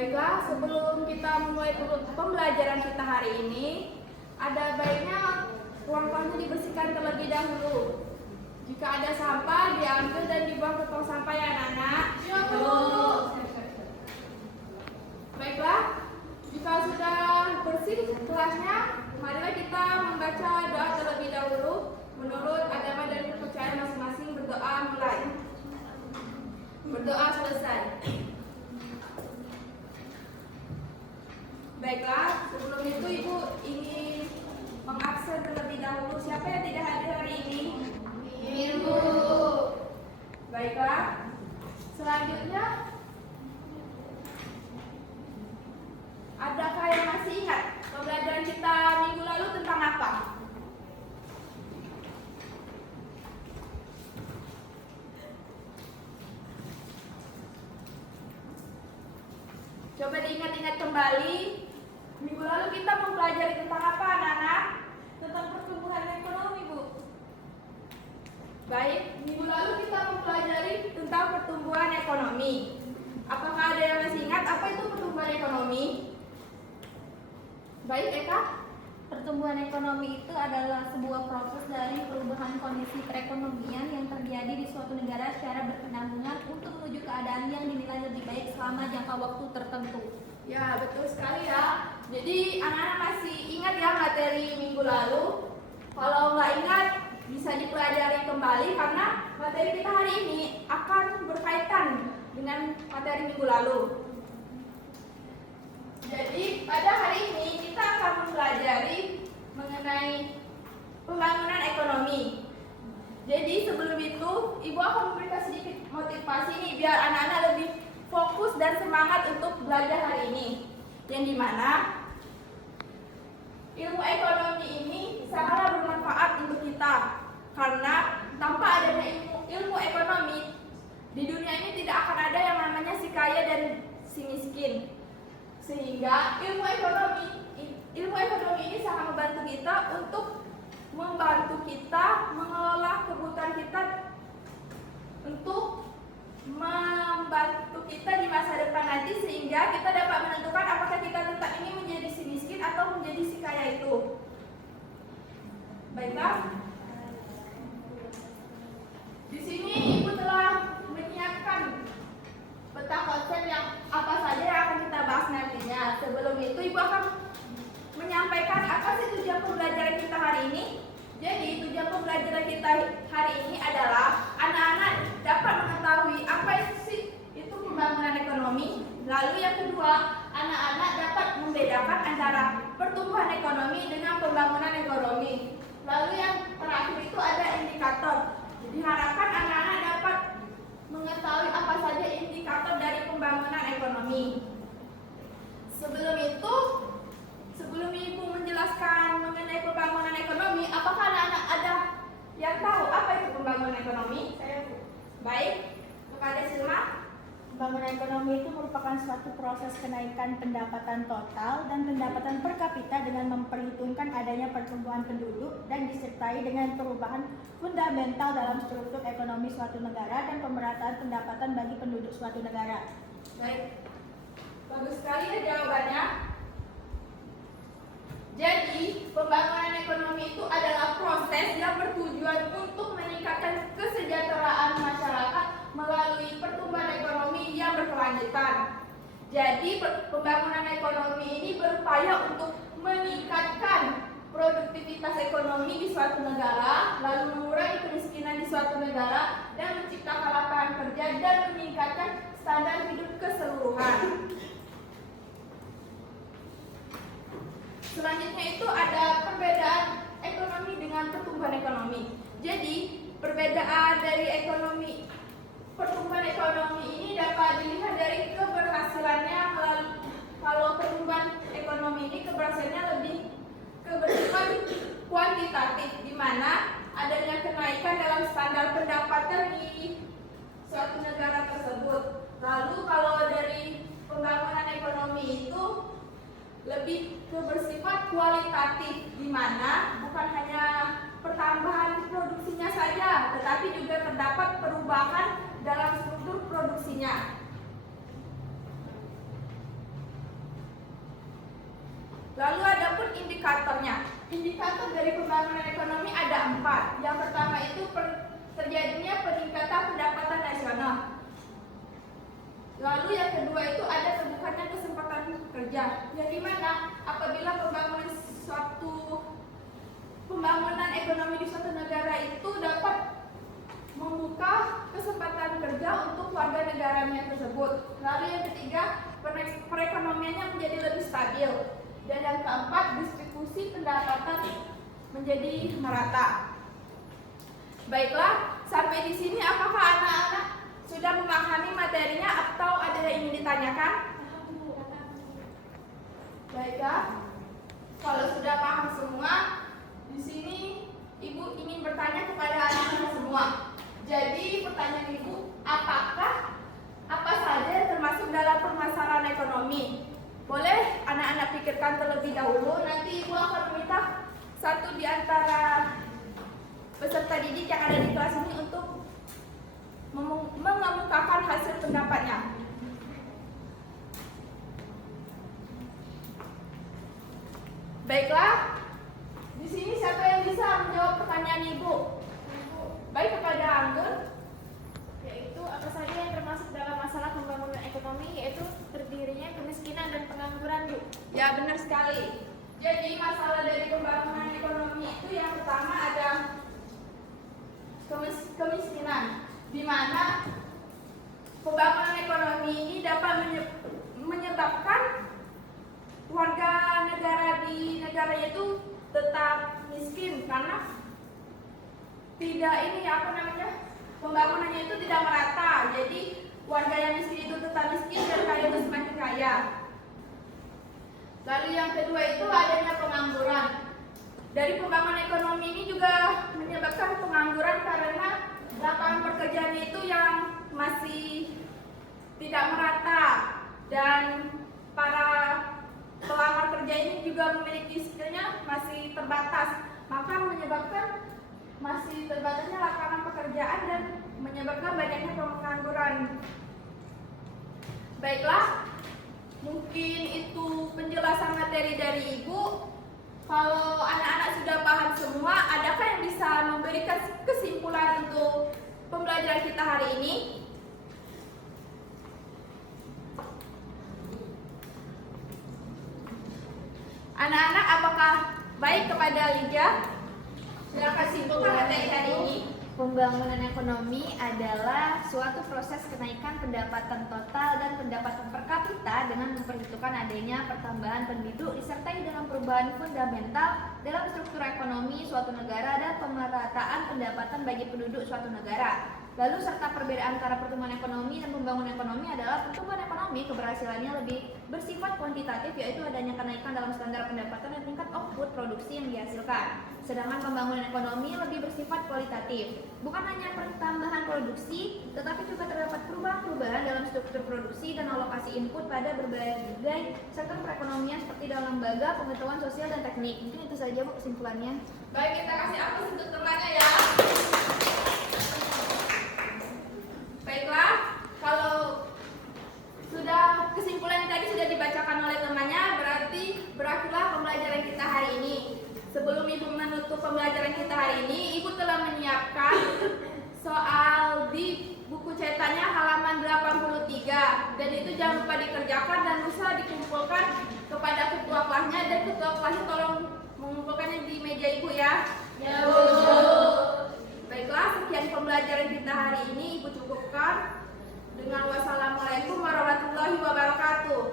Baiklah, sebelum kita mulai pembelajaran kita hari ini, ada baiknya ruang-ruangnya dibersihkan terlebih dahulu. Jika ada sampah, diambil dan dibuang ke tong sampah ya anak-anak. Ya, Bu. Baiklah, jika sudah bersih kelasnya, marilah kita membaca doa terlebih dahulu. Menurut agama dan kepercayaan masing-masing, berdoa mulai. Berdoa selesai. Baiklah, sebelum itu Ibu ingin mengabsen terlebih dahulu. Siapa yang tidak hadir hari ini? Ibu. Baiklah, selanjutnya adakah yang masih ingat pembelajaran kita minggu lalu tentang apa? Coba diingat-ingat kembali. Minggu lalu kita mempelajari tentang apa, anak-anak? Tentang pertumbuhan ekonomi, Bu. Baik, minggu lalu kita mempelajari tentang pertumbuhan ekonomi. Apakah ada yang masih ingat apa itu pertumbuhan ekonomi? Baik, Eka. Pertumbuhan ekonomi itu adalah sebuah proses dari perubahan kondisi perekonomian yang terjadi di suatu negara secara berkesinambungan untuk menuju keadaan yang dinilai lebih baik selama jangka waktu tertentu. Ya, betul sekali ya. Jadi anak-anak masih ingat ya materi minggu lalu? Kalau nggak ingat, bisa dipelajari kembali karena materi kita hari ini akan berkaitan dengan materi minggu lalu. Jadi pada hari ini kita akan mempelajari mengenai pembangunan ekonomi. Jadi sebelum itu Ibu akan memberikan sedikit motivasi nih biar anak-anak lebih fokus dan semangat untuk belajar hari ini. Yang dimana ilmu ekonomi ini sangatlah bermanfaat untuk kita karena tanpa adanya ilmu ekonomi di dunia ini tidak akan ada yang namanya si kaya dan si miskin. Sehingga ilmu ekonomi ini sangat membantu kita untuk membantu kita mengelola kebutuhan kita, untuk membantu kita di masa depan nanti sehingga kita dapat menentukan apakah kita tetap ingin menjadi si miskin atau menjadi si kaya itu. Baiklah. Di sini Ibu telah menyiapkan peta konsep yang apa saja yang akan kita bahas nantinya. Sebelum itu Ibu akan menyampaikan apa sih tujuan pembelajaran kita hari ini. Jadi tujuan pembelajaran kita hari ini adalah anak-anak dapat mengetahui apa sih itu pembangunan ekonomi. Lalu yang kedua, anak-anak dapat membedakan antara pertumbuhan ekonomi dengan pembangunan ekonomi. Lalu yang terakhir itu ada indikator. Jadi diharapkan anak-anak dapat mengetahui apa saja indikator dari pembangunan ekonomi. Sebelum Ibu menjelaskan mengenai pembangunan ekonomi, apakah anak-anak ada yang tahu apa itu pembangunan ekonomi? Saya, Bu. Baik, kepada Silma. Pembangunan ekonomi itu merupakan suatu proses kenaikan pendapatan total dan pendapatan per kapita dengan memperhitungkan adanya pertumbuhan penduduk dan disertai dengan perubahan fundamental dalam struktur ekonomi suatu negara dan pemerataan pendapatan bagi penduduk suatu negara. Baik, bagus sekali ya jawabannya. Jadi, pembangunan ekonomi itu adalah proses yang bertujuan untuk meningkatkan kesejahteraan masyarakat melalui pertumbuhan ekonomi yang berkelanjutan. Jadi, pembangunan ekonomi ini berupaya untuk meningkatkan produktivitas ekonomi di suatu negara, lalu mengurangi kemiskinan di suatu negara, dan menciptakan lapangan kerja dan meningkatkan standar hidup keseluruhan. Selanjutnya itu ada perbedaan ekonomi dengan pertumbuhan ekonomi. Jadi, perbedaan dari pertumbuhan ekonomi ini dapat dilihat dari keberhasilannya. Kalau pertumbuhan ekonomi ini keberhasilannya lebih bersifat kuantitatif, di mana adanya kenaikan dalam standar pendapatan di suatu negara tersebut. Lalu kalau dari pembangunan ekonomi itu lebih bersifat kualitatif, di mana bukan hanya pertambahan produksinya saja, tetapi juga terdapat perubahan dalam struktur produksinya. indikatornya. Indikator dari pembangunan ekonomi ada 4. Yang pertama itu terjadinya peningkatan pendapatan nasional. Lalu yang kedua itu ada terbukanya kesempatan kerja. Yang dimana apabila pembangunan ekonomi di suatu negara itu dapat membuka kesempatan kerja untuk warga negaranya tersebut. Lalu yang ketiga, perekonomiannya menjadi lebih stabil. Dan yang keempat, distribusi pendapatan menjadi merata. Baiklah, sampai di sini apakah anak-anak sudah memahami materinya atau ada yang ingin ditanyakan? Baiklah, kalau sudah paham semua, di sini Ibu ingin bertanya kepada anak-anak semua. Jadi pertanyaan Ibu, apa saja yang termasuk dalam permasalahan ekonomi? Boleh anak-anak pikirkan terlebih dahulu. Nanti Ibu akan meminta satu di antara peserta didik yang ada di kelas ini untuk mengemukakan hasil pendapatnya. Baiklah, di sini siapa yang bisa menjawab pertanyaan Ibu? Baik, kepada Anggun. Yaitu apa saja yang termasuk dalam masalah pembangunan ekonomi, yaitu terdirinya kemiskinan dan pengangguran, Bu. Ya, benar sekali. Jadi masalah dari pembangunan ekonomi itu yang pertama ada kemiskinan, di mana pembangunan ekonomi ini dapat menyebabkan warga negara di negaranya itu tetap miskin karena pembangunannya itu tidak merata. Jadi warga yang miskin itu tetap miskin dan kaya itu semakin kaya. Lalu yang kedua itu adanya pengangguran. Dari pembangunan ekonomi ini juga menyebabkan pengangguran karena lapangan pekerjaan itu yang masih tidak merata dan para pelamar kerja ini juga memiliki skillnya masih terbatas, maka menyebabkan masih terbatasnya lapangan pekerjaan dan menyebabkan banyaknya pengangguran. Baiklah, mungkin itu penjelasan materi dari Ibu. Kalau anak-anak sudah paham semua, adakah yang bisa memberikan kesimpulan untuk pembelajaran kita hari ini? Anak-anak, apakah baik kepada Lija? Silakan simpulkan materi hari ini. Pembangunan ekonomi adalah suatu proses kenaikan pendapatan total dan pendapatan per kapita dengan memperhitungkan adanya pertambahan penduduk disertai dengan perubahan fundamental dalam struktur ekonomi suatu negara dan pemerataan pendapatan bagi penduduk suatu negara. Lalu serta perbedaan antara pertumbuhan ekonomi dan pembangunan ekonomi adalah pertumbuhan ekonomi keberhasilannya lebih bersifat kuantitatif, yaitu adanya kenaikan dalam standar pendapatan dan tingkat output produksi yang dihasilkan. Sedangkan pembangunan ekonomi lebih bersifat kualitatif. Bukan hanya pertambahan produksi, tetapi juga terdapat perubahan-perubahan dalam struktur produksi dan alokasi input pada berbagai sektor perekonomian seperti dalam lembaga, pengetahuan sosial dan teknik. Mungkin itu saja Bu kesimpulannya. Baik, kita kasih aplaus untuk temannya ya. Baiklah, kalau sudah kesimpulan tadi sudah dibacakan oleh temannya, berarti berakhirlah pembelajaran kita hari ini. Sebelum Ibu menutup pembelajaran kita hari ini, Ibu telah menyiapkan soal di buku cetaknya halaman 83, dan itu jangan lupa dikerjakan dan bisa dikumpulkan kepada ketua kelasnya, dan ketua kelasnya tolong mengumpulkannya di meja Ibu ya. Ya, Bu. Baiklah, sekian pembelajaran kita hari ini Ibu cukupkan. Dengan wassalamualaikum warahmatullahi wabarakatuh.